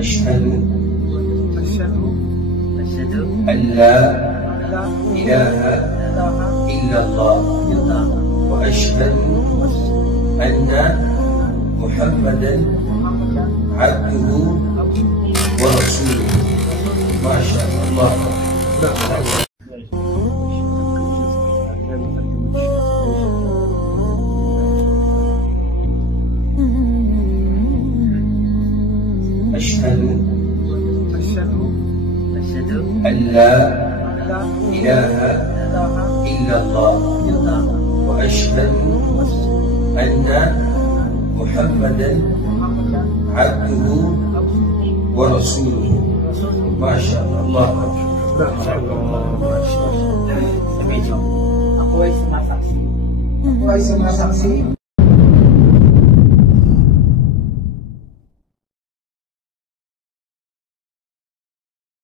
أشهد أن لا إله إلا الله وأشهد أن محمدا عبده ورسوله. ما شاء الله. أشهد أن لا إله إلا الله وأشهد أن محمدا عبده ورسوله. ما شاء الله. Aku ay sumasaksi.